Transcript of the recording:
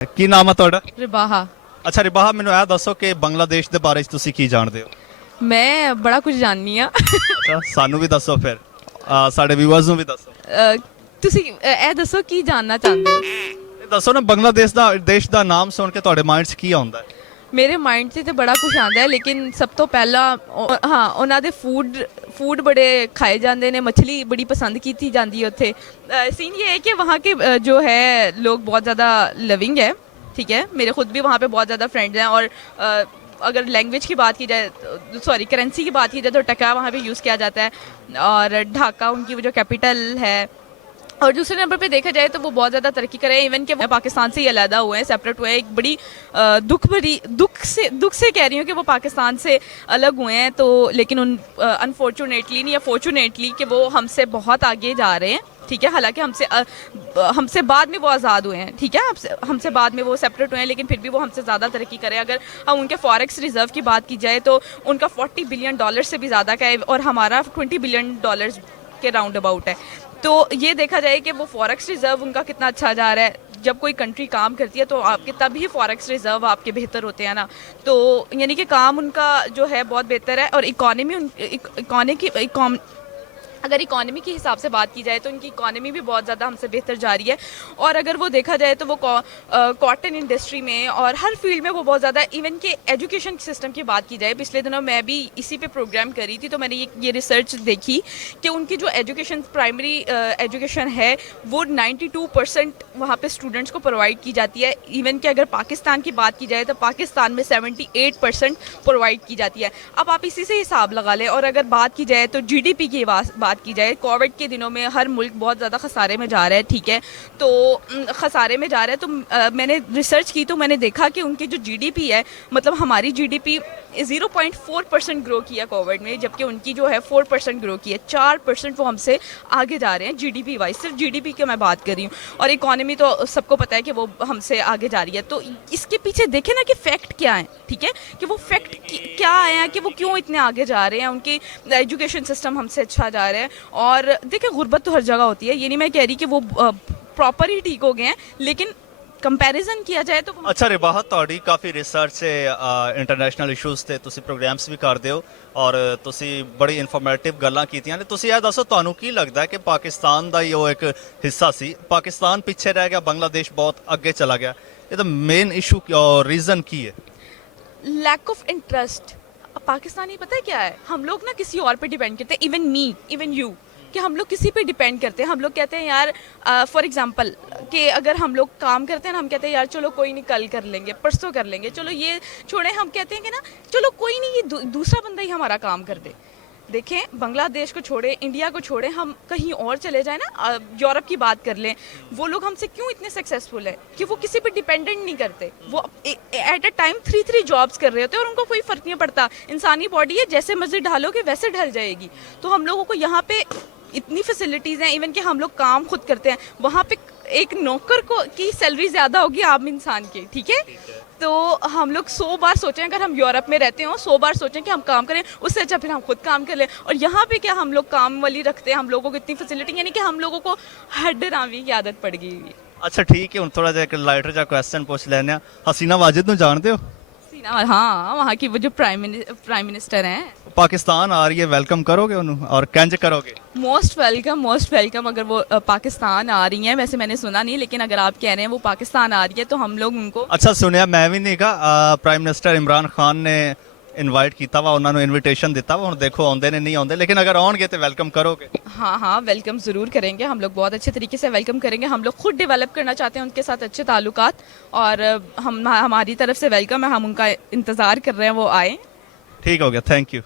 ਕੀ ਨਾਮ ਆ ਤੁਹਾਡਾ? ਰਿਬਾਹਾ। ਅੱਛਾ ਰਿਬਾਹਾ, ਮੈਨੂੰ ਇਹ ਦੱਸੋ ਕਿ ਬੰਗਲਾਦੇਸ਼ ਦੇ ਬਾਰੇ 'ਚ ਤੁਸੀਂ ਕੀ ਜਾਣਦੇ ਹੋ? ਮੈਂ ਬੜਾ ਕੁਝ ਜਾਣਨੀ ਆ। ਅੱਛਾ ਸਾਨੂੰ ਵੀ ਦੱਸੋ ਫਿਰ, ਸਾਡੇ ਵਿਊਅਰਸ ਨੂੰ ਵੀ ਦੱਸੋ। ਤੁਸੀਂ ਇਹ ਦੱਸੋ ਕੀ ਜਾਣਨਾ ਚਾਹੁੰਦੇ ਹੋ? ਇਹ ਦੱਸੋ ਨਾ, ਬੰਗਲਾਦੇਸ਼ ਦੇਸ਼ ਦਾ ਨਾਮ ਸੁਣ ਕੇ ਤੁਹਾਡੇ ਮਾਈਂਡ 'ਚ ਕੀ ਆਉਂਦਾ ਹੈ? ਮੇਰੇ ਮਾਈਂਡ 'ਚ ਤੇ ਬੜਾ ਕੁਝ ਆਉਂਦਾ ਹੈ, ਲੇਕਿਨ ਸਭ ਤੋਂ ਪਹਿਲਾਂ ਹਾਂ ਉਹਨਾਂ ਦੇ फूड बड़े खाए जाते हैं, मछली बड़ी पसंद की थी जाती है उत्थे। सीन ये है कि वहाँ के जो है लोग बहुत ज़्यादा लविंग है, ठीक है। मेरे खुद भी वहाँ पे बहुत ज़्यादा फ्रेंड्स हैं। और अगर लैंग्वेज की बात की जाए, सॉरी करेंसी की बात की जाए, तो टका वहाँ पे यूज़ किया जाता है और ढाका उनकी जो कैपिटल है। और दूसरे नंबर पे देखा जाए तो वो बहुत ज़्यादा तरक्की करे हैं, इवन के वो पाकिस्तान से ही अलहदा हुए हैं, सेपरेट हुए हैं। एक बड़ी दुख से कह रही हूँ कि वो पाकिस्तान से अलग हुए हैं। तो लेकिन अनफॉर्चुनेटली नहीं या फॉर्चुनेटली कि वो हमसे बहुत आगे जा रहे हैं, ठीक है। हालांकि हमसे बाद में वो आज़ाद हुए हैं, ठीक है। हमसे बाद में वो सेपरेट हुए हैं, लेकिन फिर भी वो हमसे ज़्यादा तरक्की करें। अगर हम उनके फॉरेक्स रिजर्व की बात की जाए तो उनका $40 बिलियन से भी ज़्यादा का है और हमारा $20 बिलियन के राउंड अबाउट है। तो ये देखा जाए कि वो फॉरेक्स रिजर्व उनका कितना अच्छा जा रहा है। जब कोई कंट्री काम करती है तो आपके तभी फॉरेक्स रिजर्व आपके बेहतर होते हैं ना। तो यानी कि काम उनका जो है बहुत बेहतर है। और अगर इकॉनमी के हिसाब से बात की जाए तो उनकी इकॉनमी भी बहुत ज़्यादा हमसे बेहतर जा रही है। और अगर वो देखा जाए तो वो कॉटन इंडस्ट्री में और हर फील्ड में वो बहुत ज़्यादा, इवन के एजुकेशन सिस्टम की बात की जाए, पिछले दिनों मैं भी इसी पे प्रोग्राम करी थी, तो मैंने ये रिसर्च देखी कि उनकी जो एजुकेशन, प्राइमरी एजुकेशन है, वो 92% वहाँ पे स्टूडेंट्स को प्रोवाइड की जाती है। इवन कि अगर पाकिस्तान की बात की जाए तो पाकिस्तान में 78% प्रोवाइड की जाती है। अब आप इसी से हिसाब लगा लें। और अगर बात की जाए तो GDP की बात की जाए, कोविड के दिनों में हर मुल्क बहुत ज़्यादा खसारे में जा रहा है, ठीक है। तो खसारे में जा रहा है, तो मैंने रिसर्च की तो मैंने देखा कि उनकी जो GDP है, मतलब हमारी GDP 0.4% ग्रो किया कोविड में, जबकि उनकी जो है 4% ग्रो की है। 4% वो हमसे आगे जा रहे हैं GDP वाइज। सिर्फ GDP की मैं बात कर रही हूँ, और इकॉनमी तो सबको पता है कि वो हमसे आगे जा रही है। तो इसके पीछे देखें ना कि फैक्ट क्या है, ठीक है, कि वो फैक्ट क्या आया है कि वो क्यों इतने आगे जा रहे हैं। उनकी एजुकेशन सिस्टम हमसे अच्छा जा रहा है। और देखिए, गुर्बत तो हर जगह होती है, ये नहीं मैं कह रही कि वो प्रॉपर ही ठीक हो गए हैं, लेकिन ਕੰਪੈਰੀਜ਼ਨ किया जाए तो। ਅੱਛਾ ਰਿਬਾਹਾ, ਤੁਹਾਡੀ ਕਾਫੀ ਰਿਸਰਚ ਹੈ ਇੰਟਰਨੈਸ਼ਨਲ ਇਸ਼ੂਜ਼ ਤੇ, ਤੁਸੀਂ ਪ੍ਰੋਗਰਾਮਸ ਵੀ ਕਰਦੇ ਹੋ ਔਰ ਤੁਸੀਂ ਬੜੀ ਇਨਫੋਰਮੇਟਿਵ ਗੱਲਾਂ ਕੀਤੀਆਂ ਨੇ। ਤੁਸੀਂ ਇਹ ਦੱਸੋ, ਤੁਹਾਨੂੰ ਕੀ ਲੱਗਦਾ ਹੈ ਕਿ ਪਾਕਿਸਤਾਨ ਦਾ ਹੀ ਉਹ ਇੱਕ ਹਿੱਸਾ ਸੀ, ਪਾਕਿਸਤਾਨ ਪਿੱਛੇ ਰਹਿ ਗਿਆ, ਬੰਗਲਾਦੇਸ਼ ਬਹੁਤ ਅੱਗੇ ਚਲਾ ਗਿਆ, ਇਹਦਾ ਮੇਨ ਇਸ਼ੂ ਔਰ ਰੀਜ਼ਨ ਕੀ है? Lack of interest. पाकिस्तानी पता है क्या है, हम लोग ना किसी और पे डिपेंड करते हैं, इवन मी, इवन यू, कि हम लोग किसी पे डिपेंड करते हैं। हम लोग कहते हैं यार, फॉर एग्जांपल कि अगर हम लोग काम करते हैं ना, हम कहते हैं यार चलो कोई नहीं, कल कर लेंगे, परसों कर लेंगे, चलो ये छोड़े। हम कहते हैं कि ना चलो कोई नहीं, ये दूसरा बंदा ही हमारा काम कर दे। देखें, बांग्लादेश को छोड़े, इंडिया को छोड़े, हम कहीं और चले जाएं ना, यूरोप की बात कर लें, वो लोग हमसे क्यों इतने सक्सेसफुल है कि वो किसी पे डिपेंडेंट नहीं करते। वो एट अ टाइम 3 जॉब्स कर रहे होते हैं और उनको कोई फ़र्क नहीं पड़ता। इंसानी बॉडी है, जैसे मर्जी ढालोगे वैसे ढल जाएगी। तो हम लोगों को यहाँ पे इतनी फैसिलिटीज़ हैं, इवन कि हम लोग काम खुद करते हैं। वहाँ पे एक नौकर को की सैलरी ज़्यादा होगी आम इंसान की, ठीक है। तो हम लोग 100 बार सोचें, अगर हम यूरोप में रहते हो 100 बार सोचें कि हम काम करें, उससे अच्छा फिर हम खुद काम कर लें। और यहाँ पे क्या हम लोग काम वाली रखते हैं, हम लोगों को इतनी फैसिलिटी, यानी कि हम लोगों को हड रावी की आदत पड़ गई हुई। ਅੱਛਾ ਠੀਕ ਹੈ, ਹੁਣ ਥੋੜਾ ਜਿਹਾ ਇੱਕ ਲਾਈਟਰ ਜਿਹਾ ਕੁਐਸਚਨ ਪੁੱਛ ਲੈਂਦੇ ਆ। ਹਸੀਨਾ ਵਾजिद ਨੂੰ ਜਾਣਦੇ ਹੋ? हाँ, वहाँ की वो जो प्राइम मिनिस्टर हैं। पाकिस्तान आ रही है, वेलकम करोगे उन्हें और कंज करोगे? Most welcome. अगर वो पाकिस्तान आ रही हैं, वैसे मैंने सुना नहीं, लेकिन अगर आप कह रहे हैं वो पाकिस्तान आ रही है तो हम लोग उनको। अच्छा सुनिया, मैं भी नहीं कहा, प्राइम मिनिस्टर इमरान खान ने इनवाइट किया वा, उन्होंने इनविटेशन दिता वा, देखो आते ने नहीं आते, लेकिन अगर आउणगे तो वेलकम करोगे? हाँ, वेलकम ज़रूर करेंगे। हम लोग बहुत अच्छे तरीके से वेलकम करेंगे। हम लोग खुद डेवलप करना चाहते हैं उनके साथ अच्छे ताल्लुकात, और हमारी तरफ से वेलकम है। हम उनका इंतज़ार कर रहे हैं वो आए। ठीक हो गया, थैंक यू।